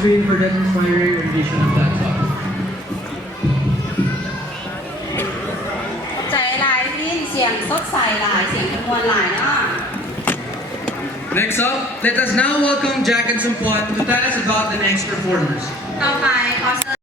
Queen for that inspiring rendition of that song. ใจหลายที่เสียงสดใสหลายเสียงจำนวนหลายเนาะ Next up, let us now welcome Jack and Sumpuan to tell us about the next performers. ต่อไปขอเ